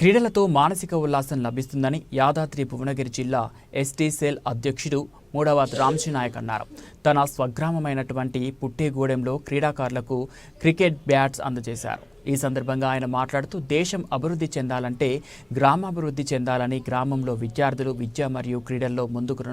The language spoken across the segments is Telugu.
క్రీడలతో మానసిక ఉల్లాసం లభిస్తుందని యాదాద్రి భువనగిరి జిల్లా ఎస్టీ సెల్ అధ్యక్షుడు మూడవ రామ్జీ నాయక్ అన్నారు. తన స్వగ్రామమైనటువంటి పుట్టేగూడెంలో క్రీడాకారులకు క్రికెట్ బ్యాట్స్ అందజేశారు. ఈ సందర్భంగా ఆయన మాట్లాడుతూ దేశం అభివృద్ధి చెందాలంటే గ్రామాభివృద్ధి చెందాలని, గ్రామంలో విద్యార్థులు విద్య మరియు క్రీడల్లో ముందుకు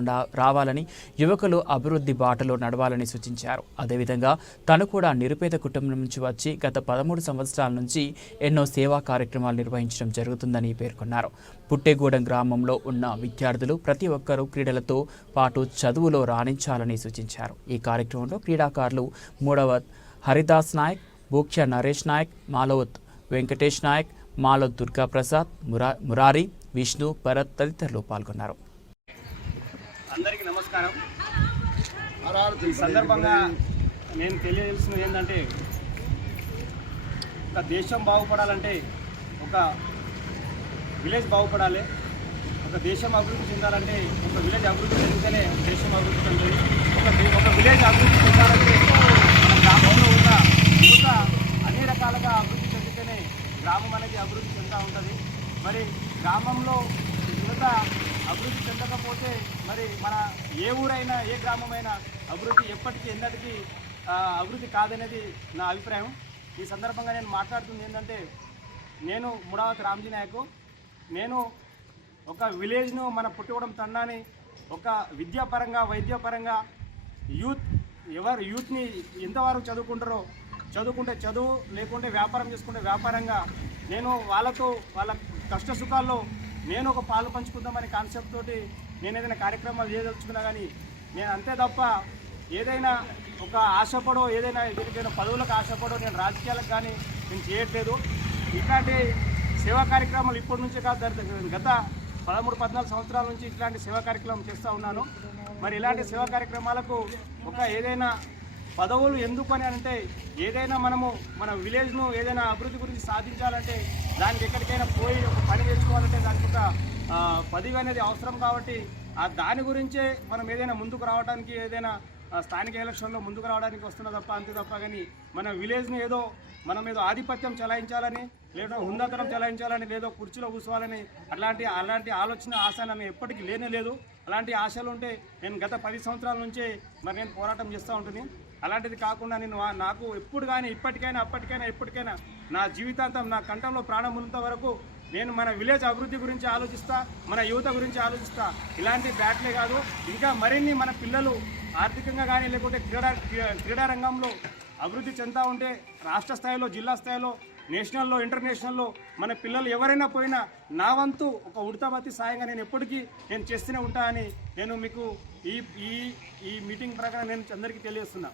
రావాలని, యువకులు అభివృద్ధి బాటలో నడవాలని సూచించారు. అదేవిధంగా తను కూడా నిరుపేద కుటుంబం నుంచి వచ్చి గత 13 సంవత్సరాల నుంచి ఎన్నో సేవా కార్యక్రమాలు నిర్వహించడం జరుగుతుందని పేర్కొన్నారు. పుట్టేగూడెం గ్రామంలో ఉన్న విద్యార్థులు ప్రతి ఒక్కరూ క్రీడలతో పాటు చదువులో రాణించాలని సూచించారు. ఈ కార్యక్రమంలో క్రీడాకారులు మూడవ హరిదాస్ నాయక్, బూక్య నరేష్ నాయక్, మాలవత్ వెంకటేష్ నాయక్, మాలవత్ దుర్గా ప్రసాద్, మురారి, విష్ణు, భరత్ తదితరులు పాల్గొన్నారు. అందరికీ నమస్కారం. ఈ సందర్భంగా నేను తెలియజేసినది ఏంటంటే, ఒక దేశం బాగుపడాలంటే ఒక విలేజ్ బాగుపడాలి. ఒక దేశం అభివృద్ధి చెందాలంటే ఒక విలేజ్ అభివృద్ధి చెందితేనే దేశం అభివృద్ధి చెందాలి. ఒక విలేజ్ అభివృద్ధి చెందాలంటే మన గ్రామంలో ఉన్న యువత అన్ని రకాలుగా అభివృద్ధి చెందితేనే గ్రామం అనేది అభివృద్ధి చెందుతూ ఉంటుంది. మరి గ్రామంలో యువత అభివృద్ధి చెందకపోతే మరి మన ఏ ఊరైనా ఏ గ్రామమైనా అభివృద్ధి ఎప్పటికీ ఎన్నటికీ అభివృద్ధి కాదనేది నా అభిప్రాయం. ఈ సందర్భంగా నేను మాట్లాడుతుంది ఏంటంటే, నేను మూడవ రామ్జీ నాయక్. నేను ఒక విలేజ్ను మన పుట్టగూడెం తండాని ఒక విద్యాపరంగా వైద్యపరంగా యూత్ని ఎంతవరకు చదువుకుంటారో చదువుకుంటే చదువు, లేకుంటే వ్యాపారం చేసుకుంటే వ్యాపారంగా నేను వాళ్ళతో వాళ్ళ కష్ట సుఖాల్లో నేను ఒక పాలు పంచుకుందామనే కాన్సెప్ట్ తోటి నేను ఏదైనా కార్యక్రమాలు చేయదలుచుకున్నా. కానీ నేను అంతే తప్ప ఏదైనా ఒక ఆశపడో ఏదైనా ఎదురికైనా పదవులకు ఆశపడో నేను రాజకీయాలకు కానీ నేను చేయట్లేదు. ఇట్లాంటి సేవా కార్యక్రమాలు ఇప్పటి నుంచే కాదు, గత 13-14 సంవత్సరాల నుంచి ఇట్లాంటి సేవా కార్యక్రమం చేస్తూ ఉన్నాను. మరి ఇలాంటి సేవా కార్యక్రమాలకు ఒక ఏదైనా పదవులు ఎందుకు అని అంటే, ఏదైనా మనము మన విలేజ్ను ఏదైనా అభివృద్ధి గురించి సాధించాలంటే దానికి ఎక్కడికైనా పోయి ఒక పని చేసుకోవాలంటే దానికి ఒక పదవి అనేది అవసరం. కాబట్టి దాని గురించే మనం ఏదైనా ముందుకు రావడానికి, ఏదైనా స్థానిక ఎలక్షన్లో ముందుకు రావడానికి వస్తున్నా తప్ప అంతే తప్ప కానీ మన విలేజ్ను ఏదో మనం ఏదో ఆధిపత్యం చెలాయించాలని, లేదా హుందాతనం చెలాయించాలని, లేదో కుర్చీలో కూర్చోవాలని అలాంటి ఆలోచన ఆశ నాకు ఎప్పటికీ లేనే లేదు. అలాంటి ఆశలు ఉంటే నేను గత 10 సంవత్సరాల నుంచే మరి నేను పోరాటం చేస్తూ ఉంటుంది. అలాంటిది కాకుండా నేను నాకు ఎప్పుడు కానీ ఇప్పటికైనా అప్పటికైనా ఎప్పటికైనా నా జీవితాంతం నా కంఠంలో ప్రాణం ఉన్నంత వరకు నేను మన విలేజ్ అభివృద్ధి గురించి ఆలోచిస్తా, మన యువత గురించి ఆలోచిస్తా. ఇలాంటి బ్యాట్లే కాదు, ఇంకా మరిన్ని మన పిల్లలు ఆర్థికంగా కానీ లేకుంటే క్రీడా రంగంలో అభివృద్ధి చెందుతూ ఉంటే రాష్ట్ర స్థాయిలో, జిల్లా స్థాయిలో, నేషనల్లో, ఇంటర్నేషనల్లో మన పిల్లలు ఎవరైనా పోయినా నా వంతు ఒక ఉడతాబత్తి సాయంగా నేను ఎప్పటికీ నేను చేస్తూనే ఉంటా అని నేను మీకు ఈ మీటింగ్ ప్రకారం నేను అందరికీ తెలియజేస్తున్నా.